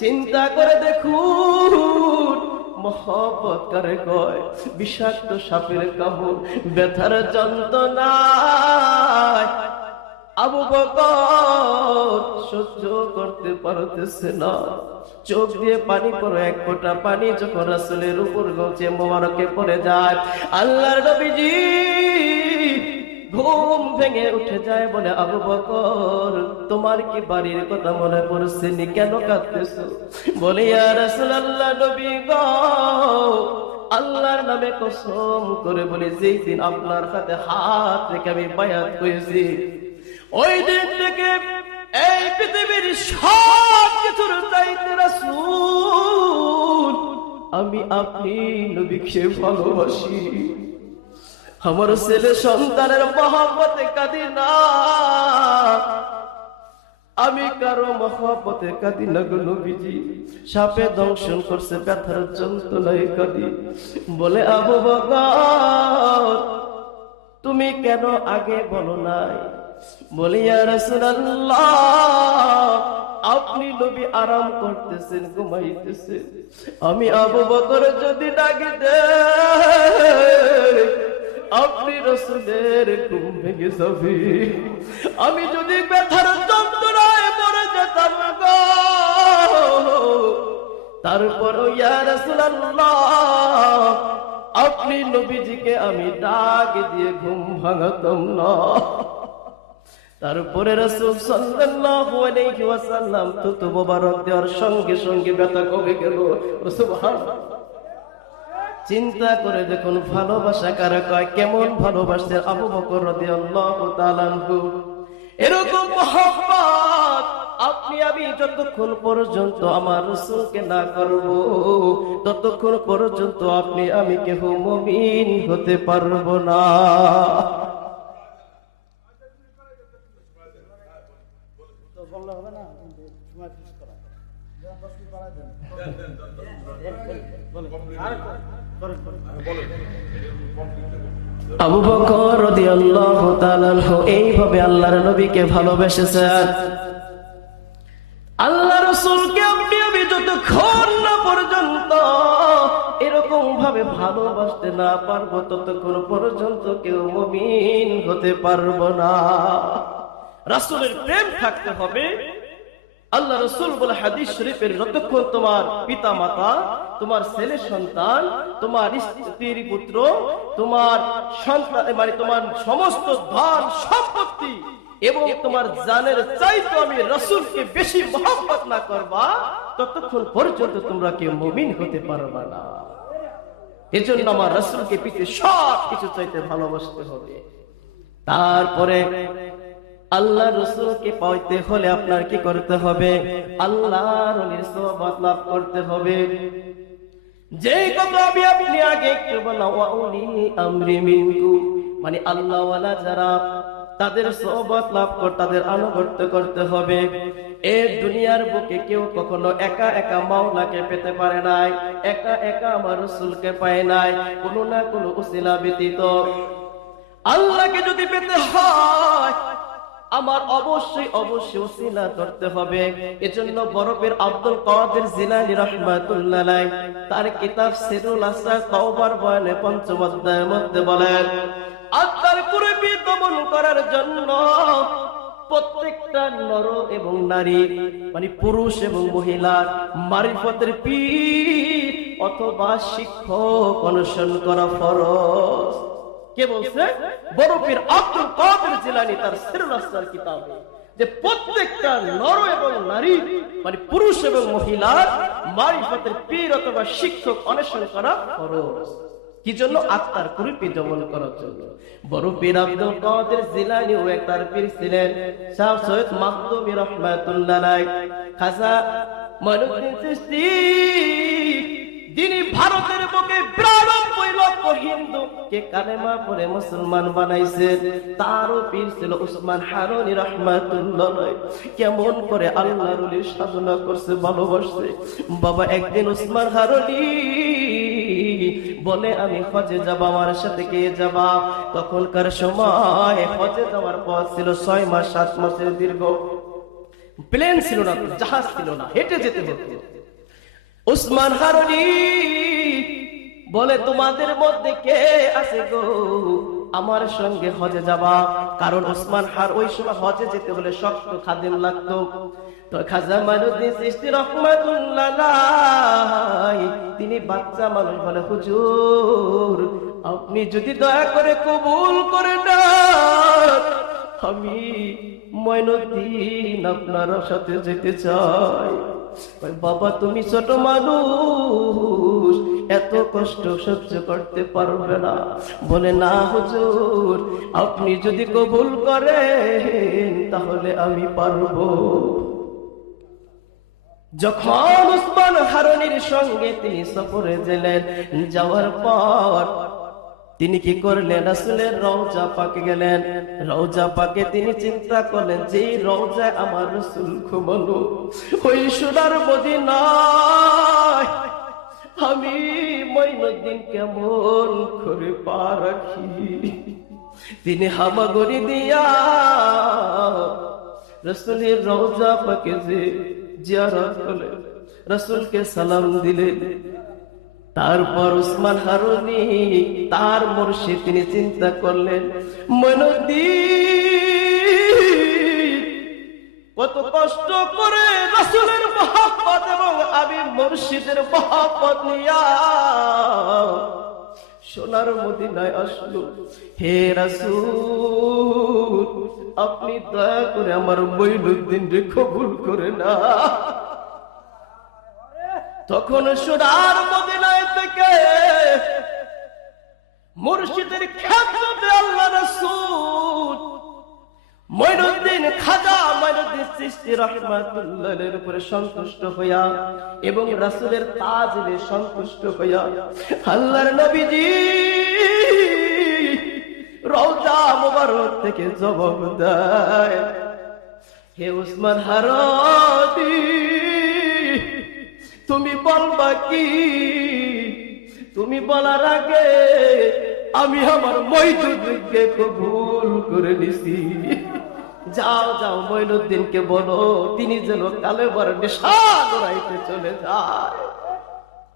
চিন্তা করে দেখুন, মহব্বত করে কয়, বিষাক্ত সাপের কামড়, ব্যথার যন্ত্রণায় আবু বকর সহ্য করতে পারতেছে না, চোখ দিয়ে পানি পড়ে, এক ফোঁটা পানি যখন রাসূলের উপর গৌচে মোবারকে পড়ে যায়, আল্লাহর নবীজি ঘুম ভেঙে উঠে যায়। বলে, আবু বকর, তোমার কি বাড়ির কথা মনে পড়ছে নি? কেন কাঁদতেছো? বলে, ইয়া রাসূলুল্লাহ, নবী গো, আল্লাহর নামে কসম করে বলি, যেই দিন আপনার হাতে হাত রেখে আমি বায়াত করেছি, ওই দিন থেকে এই পৃথিবীর সব কিছুর চাইতে রাসূল, আমি আপনি নবীকে ভালোবাসি। আমার ছেলে সন্তানের মহব্বতে কাঁদি না, আমি কারো মহব্বতে কাঁদি না গো নবীজি। সাপে দংশন করছে, ব্যথার যন্ত্রণায় কাঁদি। বলে, আবু বকর, তুমি কেন আগে বলো নাই? বলে, ইয়া রাসূলুল্লাহ, আপনি নবী আরাম করতেছেন, ঘুমাইতেছেন, আমি আবু বকর যদি ডাকি দেই, আপনি রাসূলের ঘুম ভেঙে যাবে। আমি যদি ব্যথার যন্ত্রণায় মরে যেতাম গো, তারপরও ইয়া রাসূলুল্লাহ, আপনি নবীজিকে আমি ডাক দিয়ে ঘুম ভাঙাতাম না। তারপরে রাসূল সাল্লাল্লাহু আলাইহি ওয়াসাল্লাম থুতু মোবারক দেওয়ার সঙ্গে সঙ্গে ব্যথা কমে গেল। সুবহানাল্লাহ। চিন্তা করে দেখুন, ভালোবাসা কারা কয়, কেমন ভালোবাসতেন আবু বকর রাদিয়াল্লাহু তাআলা আনহু। এরকম মহব্বত আপনি আমি যতক্ষণ পর্যন্ত আমার রাসূলকে না করব ততক্ষণ পর্যন্ত আপনি আমি কেহ মুমিন হতে পারবো না। আবু বকর রাদিয়াল্লাহু তাআলা আনহু এইভাবে আল্লাহর নবীকে ভালোবেসেছেন। আল্লাহ রাসূলকে আপনি আমি যতক্ষণ না পর্যন্ত এরকম ভাবে ভালোবাসতে না পারবো ততক্ষণ পর্যন্ত কেউ মুমিন হতে পারবো না। রাসূলের প্রেম থাকতে হবে। আল্লাহ রাসূল বলে হাদিস শরীফের, যতক্ষণ তোমার পিতা মাতা, তোমার ছেলে সন্তান, তোমার স্ত্রী পুত্র, তোমার সন্তান মানে তোমার সমস্ত ধন সম্পত্তি এবং তোমার জানের চাইতে আমি রাসূলকে বেশি মহব্বত না করবা ততক্ষণ পর্যন্ত তোমরা কেউ মুমিন হতে পারবা না। এজন্য আমার রাসূলকে পিতে সব কিছু চাইতে ভালোবাসতে হবে। তারপরে আল্লাহ রাসূলকে পাইতে হলে আপনার কি করতে হবে? আল্লাহর ওলির সোহবত লাভ করতে হবে। যে কথা আমি আপনি আগে একটু বললাম, ওয়া উলিল আমরি মিনকুম, মানে আল্লাহ ওয়ালা যারা তাদের সোহবত লাভ করে তাদের আনুগত্য করতে হবে। এই দুনিয়ার বুকে কেউ কখনো একা একা মাওলাকে পেতে পারে নাই, একা একা আমার রাসূলকে পায় নাই, কোনো না কোনো উসিলা ব্যতীত। আল্লাহকে যদি পেতে হয় আমার অবশ্যই অবশ্যই ওসিলা করতে হবে। এজন্য বরফের আব্দুল কাদের জিলানী রাহমাতুল্লাহ আলাইহি তার কিতাব সিরুল আসরার তাওবার বয়ানে ৫ম অধ্যায়ের মধ্যে বলেন, আত্মার কুরবি দমন করার জন্য প্রত্যেকটা নর এবং নারী মানে পুরুষ এবং মহিলা মারিফতের পীর অথবা শিক্ষক অনুসরণ করা ফরজ। কে বলছে? বরফের আব্দুল কাদের জিলানী তার সিরুল আসরার কিতাবে, যে প্রত্যেকটা নর এবং নারী মানে পুরুষ এবং মহিলা মারিফতের পীর অথবা শিক্ষক অনুসরণ করা ফরজ। কি জন্য? আত্মার কুরুপি দমন করার জন্য। বরফের আব্দুল কাদের জিলানী ও এক তার পীর ছিলেন শাহ সৈয়দ মাকদুমী রাহমাতুল্লাহ আলাইহি। খাজা মাইনুদ্দিন চিশতি যিনি ভারতের বুকে ৯২ লক্ষ হিন্দুকে কালেমা পড়ে মুসলমান বানাইছেন, তারও পীর ছিল উসমান হারুনি রাহমাতুল্লাহ আলাইহি। কেমন করে আল্লাহর ওলির সাধনা করছে, ভালোবাসছে। বাবা একদিন উসমান হারুনি বলে আমি হজে যাব, আমার সাথে কে যাবা? তখনকার সময় হজে যাওয়ার পথ ছিল ৬ মাস ৭ মাসের দীর্ঘ। প্লেন ছিল না, জাহাজ ছিল না, হেঁটে যেতে হতো। উসমান হারুনি বলে তোমাদের মধ্যে কে আছে গো আমার সঙ্গে হজে যাবা? কারণ উসমান হার ওই সময় হজে যেতে হলে শক্ত খাদেম লাগতো। তো খাজা মাইনুদ্দিন চিশতি রাহমাতুল্লাহ আলাইহি তিনি বাচ্চা মানুষ বলে, হুজুর আপনি যদি দয়া করে কবুল করে নেন আমি মাইনুদ্দিন আপনার সাথে যেতে চাই। বাবা তুমি ছোট মানুষ, এত কষ্ট সহ্য করতে পারবে না। বলে না হুজুর আপনি যদি কবুল করেন তাহলে আমি পারবো। যখন উসমান হারুনির সঙ্গে তিনি সফরে গেলেন, যাওয়ার পর তিনি কি করলেন? রাসূলের রওজা পাকে গেলেন। রওজা পাকে তিনি চিন্তা করলেন যে রওজায় আমার রাসূল ঘুমানো, ওই সোনার মদিনায় আমি মাইনুদ্দিন কেমন করে পা রাখি। তিনি হামাগুড়ি দিয়া রাসূলের রওজা পাকে যে জিয়ারত করলেন, রাসূলকে সালাম দিলেন। তারপর উসমান হারুনি তার মুর্শিদ তিনি চিন্তা করলেন, মাইনুদ্দিন কত কষ্ট করে রাসূলের মহব্বত এবং আমি মুর্শিদের মহব্বত নিয়া সোনার মদিনায় আসলো। হে রাসূল আপনি দয়া করে আমার মাইনুদ্দিনকে কবুল করে না। তখন সোনার মদিনায় থেকে মুর্শিদের খেদমতে আল্লাহ রাসূল মঈনুদ্দিন খাজা মঈনুদ্দিন চিশতি রাহমাতুল্লাহ আলাইহির উপরে সন্তুষ্ট হইয়া এবং রাসূলের তাজে সন্তুষ্ট হইয়া আল্লাহর নবীজি রওজা মুবারক থেকে জবাব দেয়, হে উসমান হারাদি, তুমি বলবা কি? তুমি বলার আগে আমি আমার মঈনুদ্দিনকে কবুল করে নিছি। যাও যাও মঈনুদ্দিনকে বলো তিনি যেন কালেমার নেশা করাইতে চলে যায়।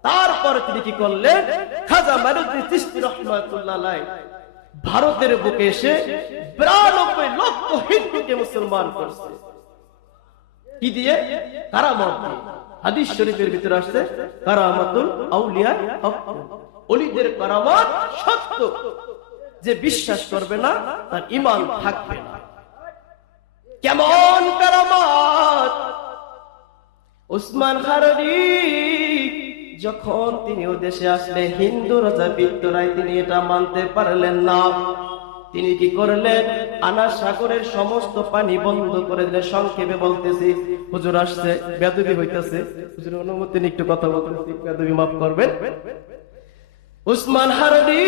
তারপর তিনি কি করলেন? খাজা মঈনুদ্দিন চিশতি রাহমাতুল্লাহ আলাইহি ভারতের বুকে এসে 92 লক্ষ হিন্দুকে মুসলমান করছে। কি দিয়ে? কারামত দিয়ে। হাদিস শরীফের ভিতরে আসছে কারামাতুল আউলিয়া হক, ওলিদের কারামত সত্য, যে বিশ্বাস করবে না তার ঈমান থাকবে না। কেমন কারামত? উসমান হারারি যখন তিনি ও দেশে আসলে হিন্দু রাজা বিক্টরাই তিনি এটা মানতে পারলেন না। তিনি কি করলেন? আনা সাগরের সমস্ত পানি বন্ধ করে দিলে। সংক্ষেপে বলতেছি, হুজুর আসছে, বেয়াদবি হইতেছে, হুজুরের অনুমতি নিয়ে একটু কথা বলতেছি, বেয়াদবি মাফ করবেন। উসমান হারারি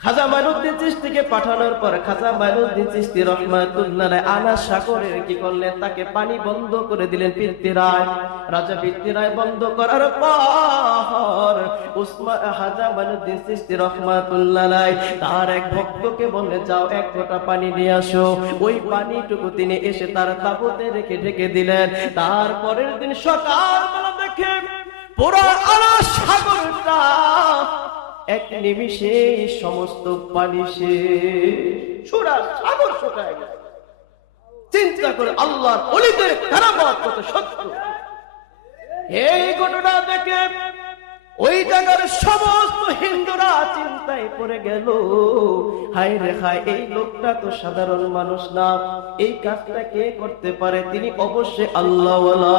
খাজা মঈনুদ্দিন চিশতিকে পাঠানোর পর খাজা মঈনুদ্দিন চিশতি রাহমাতুল্লাহ আলাইহি আনা সাগরের কি করলেন? তাকে পানি বন্ধ করে দিলেন পৃথ্বীরায়। রাজা পৃথ্বীরায় বন্ধ করার পর উসমান খাজা মঈনুদ্দিন চিশতি রাহমাতুল্লাহ আলাইহি তার এক ভক্তকে বলে, যাও এক ফোঁটা পানি নিয়ে আসো। ওই পানিটুকু তিনি এসে তার তাঁবুতে রেখে ঢেকে দিলেন। তারপরের দিন সকালবেলা দেখে পুরো আনা সাগরটা এক নিমিষে সমস্ত পানি শেষ, পুরা সাগর শুকায় গেছে। চিন্তা করে আল্লাহর ওলিদের কারামত কত সত্য। এই ঘটনা দেখে ওই জায়গার সমস্ত হিন্দুরা চিন্তায় পড়ে গেল, হায় রে হায়, এই লোকটা তো সাধারণ মানুষ না, এই কাজটা কে করতে পারে? তিনি অবশ্যই আল্লাহওয়ালা।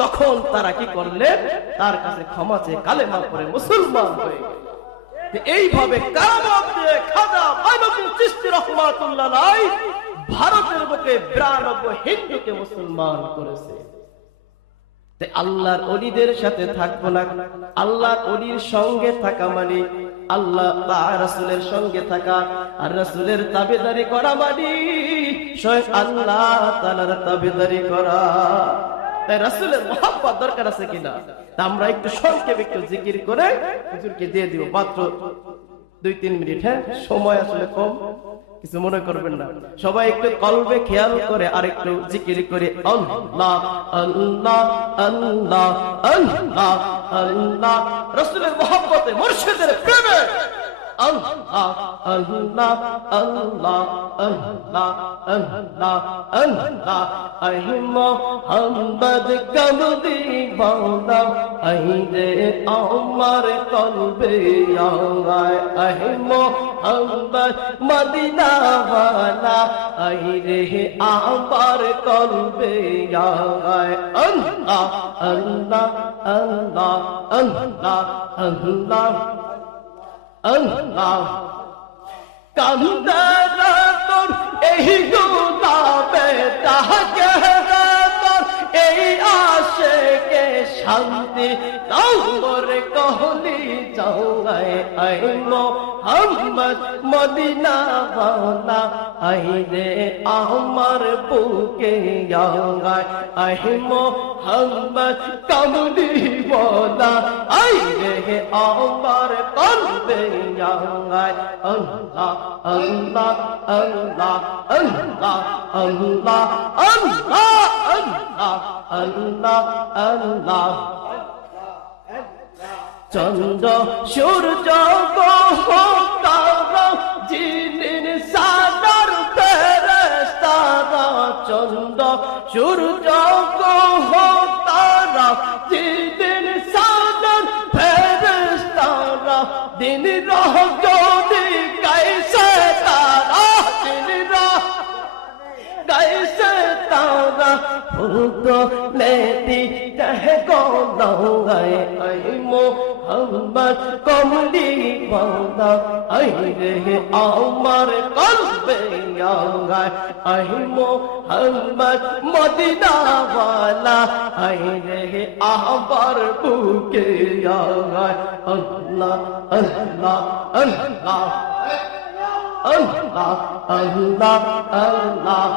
তখন তারা কি করলেন? তার কাছে ক্ষমা চেয়ে কালেমা পড়ে মুসলমান হয়ে গেলেন। এইভাবে কারামত দিয়ে খাজা মঈনুদ্দিন চিশতি রাহমাতুল্লাহ আলাইহি ভারতের বুকে 92 হিন্দুকে মুসলমান করেছে। আল্লাহর ওলিদের সাথে থাকবো না, আল্লাহর ওলির সঙ্গে থাকা মানে আল্লাহ তাআলা রাসূলের সঙ্গে থাকা, আর রাসূলের তাবেদারি করা মানে স্বয়ং আল্লাহ তাআলার তাবেদারি করা। তাই রাসূলের মহব্বত দরকার আছে কিনা? আমরা একটু সংক্ষেপে একটু জিকির করে হুজুরকে দিয়ে দিব, মাত্র 2-3 মিনিট। হ্যাঁ, সময় আসলে কম, কিছু মনে করবেন না। সবাই একটু কলবে খেয়াল করে আর একটু জিকির করে আল্লাহ আল্লাহ আল্লাহ আল্লাহ আল্লাহ। রাসূলের মহব্বতে, মুর্শিদের প্রেমে আল্লাহ আল্লাহ আল্লাহ আল্লাহ আল্লাহ আল্লাহ। আহে মোহাম্মদ কমলি বাওলা, আইরে আমার কলবে আয়। আহে মোহাম্মদ মদিনা ওয়ালা, আইরে আমার কলবে আয়। আল্লাহ আল্লাহ আল্লাহ আল্লাহ আল্লাহ আল্লাহ। কান্দে তোর এই গুলাবে তাহাকে তোর এই আশিকে শান্তি তোর কহলি যাওয়ায়। আই মোহাম্মদ মদিনা ওয়ালা, আইরে আমার বুকে আয়। আই মোহাম্মদ কমলি ওয়ালা, আইরে আমার কলবে আয়। আল্লাহ আল্লাহ আল্লাহ আল্লাহ আল্লাহ আল্লাহ আল্লাহ আল্লাহ আল্লাহ। চন্দ্র সূর্য গ্রহ তারা জিনের সাদর ফেরেশতারা, চন্দ্র সূর্য গ্রহ তারা জিনের সাদর ফেরেশতারা, দিন রজনী গাইছে তারা, দিন গাইছে তারা, तो लेती कह को लौंगाए ऐ मोहम्मद कमली वाला ऐ रे আমার কলবে আগায় ऐ मोहम्मद मदीना वाला ऐ রে আমার বুকে আগায় अल्लाह अल्लाह अल्लाह अल्लाह अल्लाह अल्लाह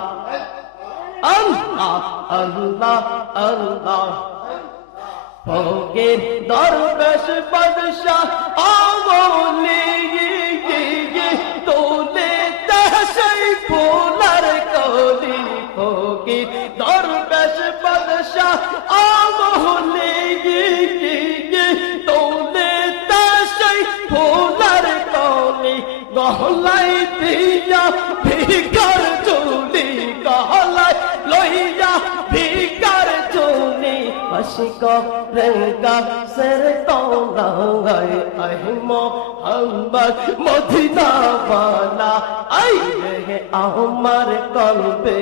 अल्लाह अल्लाह अल्लाह फकीर दरवेश बादशाह आमोली तोले तहसई फूलर कोली फकीर दरवेश बादशाह आमोली तोले तहसई फूलर कोली गहलाई दिया ভিকার চুলি গহলাই লইয়া ভিকার চুলি আশিক রেগা সের তোলায় আই মোহাম্মদ মদিনা वाला আই রে আমার কলবে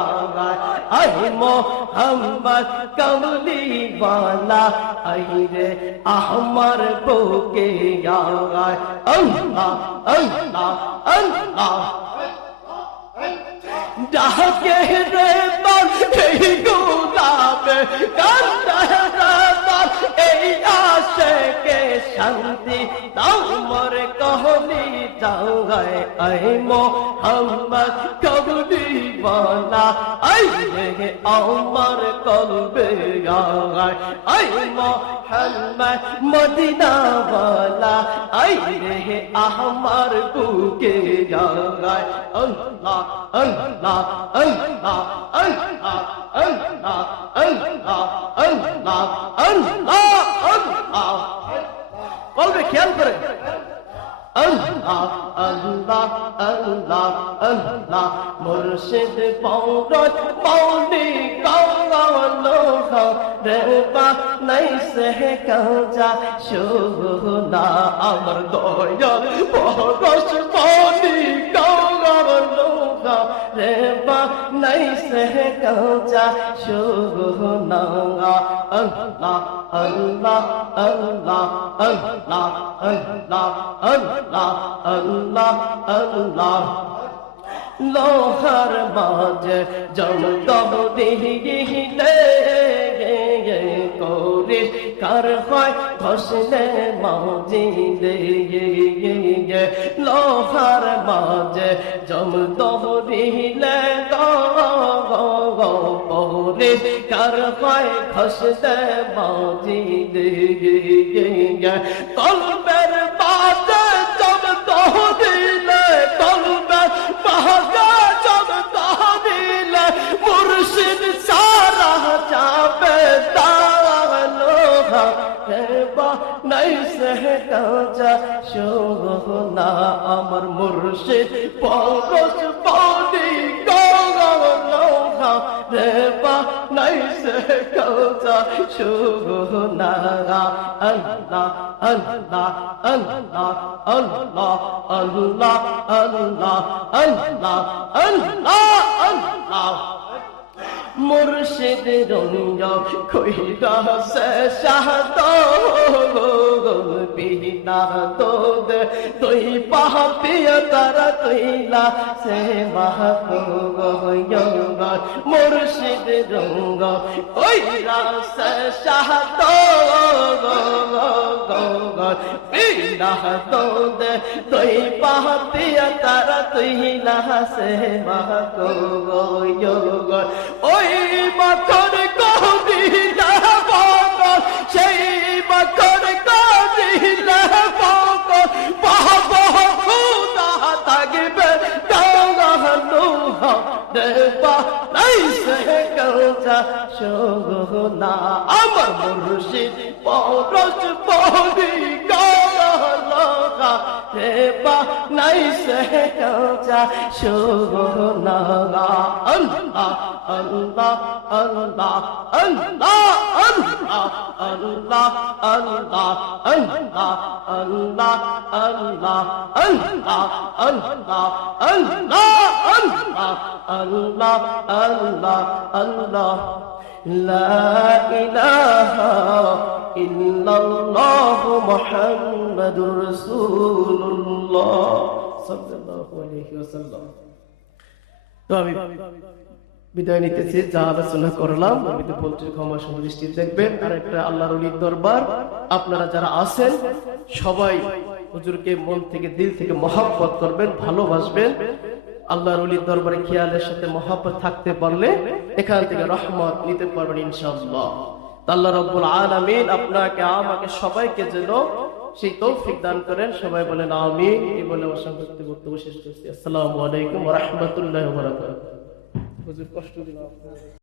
আগায় আই মোহাম্মদ কমলি वाला আই রে আমার বুকে আগায় আল্লাহ আল্লাহ আল্লাহ ডাকে রে বাল এই গোলাপে কান্দে রে বাল এই আশিকে শান্তি দাও মোরে কহলি যাওয়ায় আই মোহাম্মদ কমলি वाला আই রে আমার কলবে আগায় আই মোহাম্মদ মদিনা वाला আই রে আমার বুকে আগায় আল্লাহ अल्लाह अल्लाह अल्लाह अल्लाह अल्लाह अल्लाह अल्लाह अल्लाह कल्बे ख्याल करें अल्लाह अल्लाह अल्लाह अल्लाह मुर्शिद पौरत पौनी कालो रे बा नहीं से काजा शोना अमर दयाल पौरस पौनी कालो रे बा नहीं से काजा शोना अल्लाह अल्लाह अल्लाह अल्लाह अल्लाह अल्लाह अल्लाह अल्लाह लोहर बाजे जम दो दिहिले कोरे कर হয় ঘষলে মাঝি দে লোহার বাজে জম দো দিলে গো কোরে कर হয় ঘষলে মাঝি দে কলবের বাজে জম দো দিলে কলবের বাজে জম দো দিলে মুর্শিদ সারা যাবে नहीं सह काजा शोना अमर मुर्शिद पौरस पौनी गौगा रे बा नहीं सह काजा शोना अल्लाह अल्लाह अल्लाह अल्लाह अल्लाह अल्लाह अल्लाह अल्लाह अल्लाह मुर्शिद रंग खोइरा से शाहदो बिना तो दे तोई पापिया तारा तोइला से महबूब मुर्शिद रंग खोइरा से शाहदो बिना तो दे तोई पापिया तारा तोइला से महबूब ওই মাথর কদিলা পাগল সেই মাথর কদিলা পাগল পাব খুদা থাকবে কাগানো দেবা নাই সে কাজা শোনা আমার মুর্শিদ পরশ পরি গালা দেবা নাই সে কাজা শোনা আল্লাহ अल्लाह अल्लाह अल्लाह আল্লাহ আল্লাহ আল্লাহ আল্লাহ আল্লাহ আল্লাহ আল্লাহ আল্লাহ আল্লাহ আল্লাহ আল্লাহ লা ইলাহা ইল্লাল্লাহ মুহাম্মাদুর রাসূলুল্লাহ সাল্লাল্লাহু আলাইহি ওয়াসাল্লাম। তো আমি বিদায় নিতেছি, যা আলোচনা করলাম আমি তো বলছি ক্ষমা সুদৃষ্টি দেখবেন। আর একটা আল্লাহর ওলির দরবার, আপনারা যারা আছেন সবাই হুজুরকে মন থেকে দিল থেকে মহব্বত করবেন, ভালোবাসবেন। আল্লাহর ওলির দরবারে খেয়ালের সাথে মহব্বত থাকতে পারলে এখান থেকে রহমত নিতে পারবেন ইনশাআল্লাহ। আল্লাহ রাব্বুল আলামিন আপনাকে আমাকে সবাইকে যেন সেই তৌফিক দান করেন। সবাই বলেন আমিন। এই বলে আমার সংক্ষিপ্ত বক্তব্য শেষ করছি। আসসালামু আলাইকুম ওয়া রাহমাতুল্লাহি ওয়া বারাকাতুহু। হুজুর কষ্ট দিলাম।